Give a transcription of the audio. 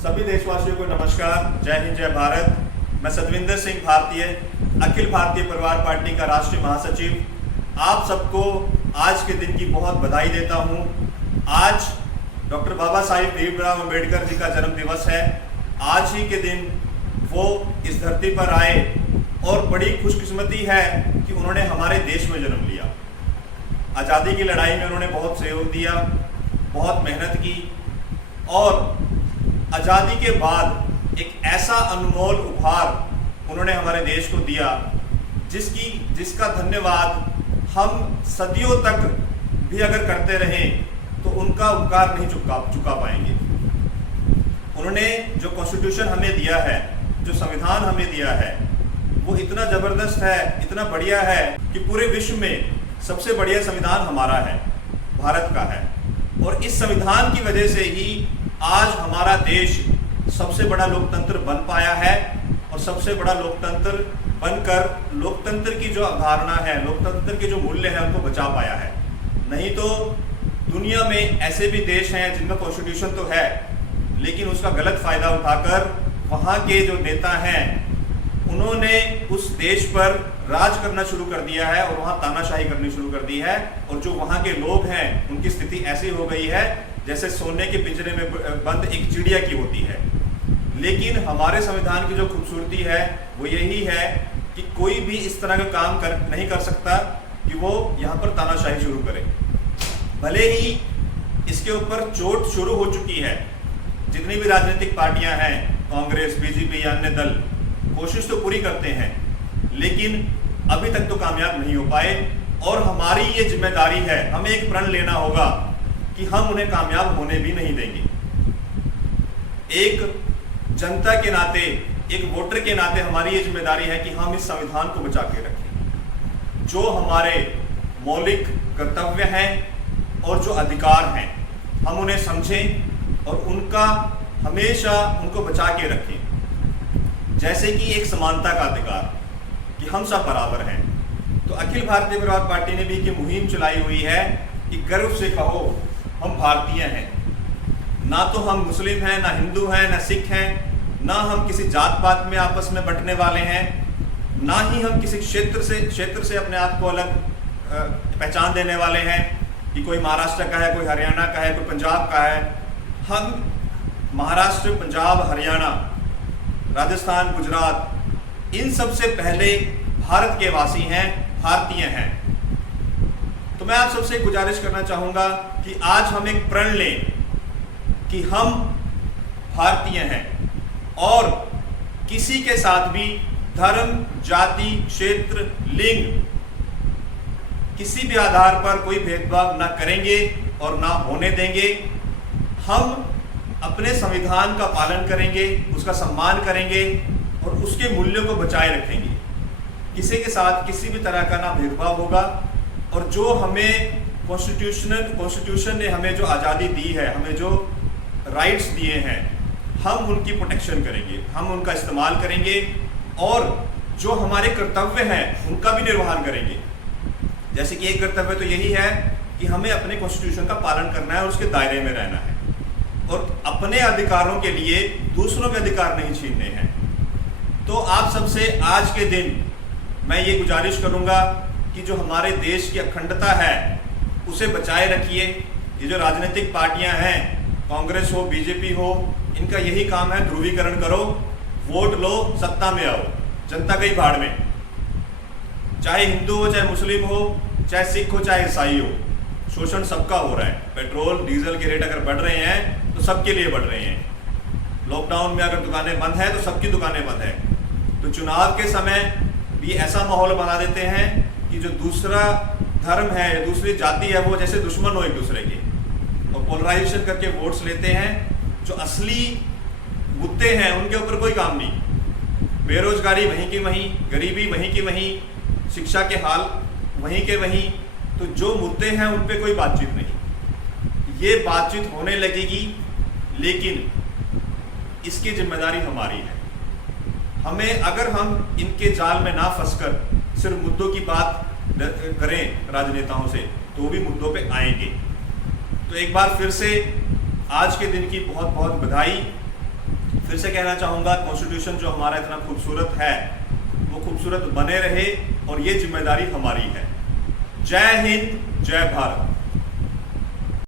सभी देशवासियों को नमस्कार। जय हिंद, जय भारत। मैं सतविंदर सिंह भारतीय, अखिल भारतीय परिवार पार्टी का राष्ट्रीय महासचिव, आप सबको आज के दिन की बहुत बधाई देता हूं। आज डॉक्टर बाबा साहिब भीमराव अम्बेडकर जी का जन्म दिवस है। आज ही के दिन वो इस धरती पर आए और बड़ी खुशकिस्मती है कि उन्होंने हमारे देश में जन्म लिया। आज़ादी की लड़ाई में उन्होंने बहुत सहयोग दिया, बहुत मेहनत की और आज़ादी के बाद एक ऐसा अनमोल उपहार उन्होंने हमारे देश को दिया जिसका धन्यवाद हम सदियों तक भी अगर करते रहें तो उनका उपकार नहीं चुका पाएंगे। उन्होंने जो कॉन्स्टिट्यूशन हमें दिया है, जो संविधान हमें दिया है, वो इतना ज़बरदस्त है, इतना बढ़िया है कि पूरे विश्व में सबसे बढ़िया संविधान हमारा है, भारत का है। और इस संविधान की वजह से ही आज हमारा देश सबसे बड़ा लोकतंत्र बन पाया है और सबसे बड़ा लोकतंत्र बनकर लोकतंत्र की जो अवधारणा है, लोकतंत्र के जो मूल्य हैं, उनको बचा पाया है। नहीं तो दुनिया में ऐसे भी देश हैं जिनका कॉन्स्टिट्यूशन तो है, लेकिन उसका गलत फ़ायदा उठाकर वहाँ के जो नेता हैं उन्होंने उस देश पर राज करना शुरू कर दिया है और वहाँ तानाशाही करनी शुरू कर दी है। और जो वहाँ के लोग हैं उनकी स्थिति ऐसी हो गई है जैसे सोने के पिंजरे में बंद एक चिड़िया की होती है। लेकिन हमारे संविधान की जो खूबसूरती है वो यही है कि कोई भी इस तरह का काम नहीं कर सकता कि वो यहाँ पर तानाशाही शुरू करे। भले ही इसके ऊपर चोट शुरू हो चुकी है, जितनी भी राजनीतिक पार्टियां हैं, कांग्रेस, बीजेपी या अन्य दल कोशिश तो पूरी करते हैं, लेकिन अभी तक तो कामयाब नहीं हो पाए। और हमारी ये जिम्मेदारी है, हमें एक प्रण लेना होगा कि हम उन्हें कामयाब होने भी नहीं देंगे। एक जनता के नाते, एक वोटर के नाते हमारी ये जिम्मेदारी है कि हम इस संविधान को बचा के रखें। जो हमारे मौलिक कर्तव्य हैं और जो अधिकार हैं, हम उन्हें समझें और उनका हमेशा उनको बचा के रखें। जैसे कि एक समानता का अधिकार, कि हम सब बराबर हैं। तो अखिल भारतीय परिवार पार्टी ने भी एक मुहिम चलाई हुई है कि गर्व से कहो हम भारतीय हैं। ना तो हम मुस्लिम हैं, ना हिंदू हैं, ना सिख हैं, ना हम किसी जात पात में आपस में बंटने वाले हैं, ना ही हम किसी क्षेत्र से अपने आप को अलग पहचान देने वाले हैं कि कोई महाराष्ट्र का है, कोई हरियाणा का है, कोई पंजाब का है। हम महाराष्ट्र, पंजाब, हरियाणा, राजस्थान, गुजरात, इन सब से पहले भारत के वासी हैं, भारतीय हैं। तो मैं आप सबसे गुजारिश करना चाहूँगा कि आज हम एक प्रण लें कि हम भारतीय हैं और किसी के साथ भी धर्म, जाति, क्षेत्र, लिंग, किसी भी आधार पर कोई भेदभाव ना करेंगे और ना होने देंगे। हम अपने संविधान का पालन करेंगे, उसका सम्मान करेंगे और उसके मूल्यों को बचाए रखेंगे। किसी के साथ किसी भी तरह का ना भेदभाव होगा और जो हमें कॉन्स्टिट्यूशन ने हमें जो आज़ादी दी है, हमें जो राइट्स दिए हैं, हम उनकी प्रोटेक्शन करेंगे, हम उनका इस्तेमाल करेंगे और जो हमारे कर्तव्य हैं उनका भी निर्वहन करेंगे। जैसे कि एक कर्तव्य तो यही है कि हमें अपने कॉन्स्टिट्यूशन का पालन करना है और उसके दायरे में रहना है और अपने अधिकारों के लिए दूसरों के अधिकार नहीं छीनने हैं। तो आप सबसे आज के दिन मैं ये गुजारिश करूंगा कि जो हमारे देश की अखंडता है उसे बचाए रखिए। ये जो राजनीतिक पार्टियां हैं, कांग्रेस हो, बीजेपी हो, इनका यही काम है ध्रुवीकरण करो, वोट लो, सत्ता में आओ, जनता गई भाड़ में। चाहे हिंदू हो, चाहे मुस्लिम हो, चाहे सिख हो, चाहे ईसाई हो, शोषण सबका हो रहा है। पेट्रोल डीजल के रेट अगर बढ़ रहे हैं तो सबके लिए बढ़ रहे हैं। लॉकडाउन में अगर दुकानें बंद हैं तो सबकी दुकानें बंद हैं। तो चुनाव के समय भी ऐसा माहौल बना देते हैं कि जो दूसरा धर्म है, दूसरी जाति है, वो जैसे दुश्मन हो एक दूसरे के, और पोलराइजेशन करके वोट्स लेते हैं। जो असली मुद्दे हैं उनके ऊपर कोई काम नहीं। बेरोजगारी वहीं की वहीं, गरीबी वहीं की वहीं, शिक्षा के हाल वहीं के वहीं। तो जो मुद्दे हैं उन पे कोई बातचीत नहीं। ये बातचीत होने लगेगी, लेकिन इसकी जिम्मेदारी हमारी है। हमें, अगर हम इनके जाल में ना फंसकर सिर्फ मुद्दों की बात करें राजनेताओं से, तो भी मुद्दों पे आएंगे। तो एक बार फिर से आज के दिन की बहुत बहुत बधाई। फिर से कहना चाहूँगा, कॉन्स्टिट्यूशन जो हमारा इतना खूबसूरत है वो खूबसूरत बने रहे और ये जिम्मेदारी हमारी है। जय हिंद, जय भारत।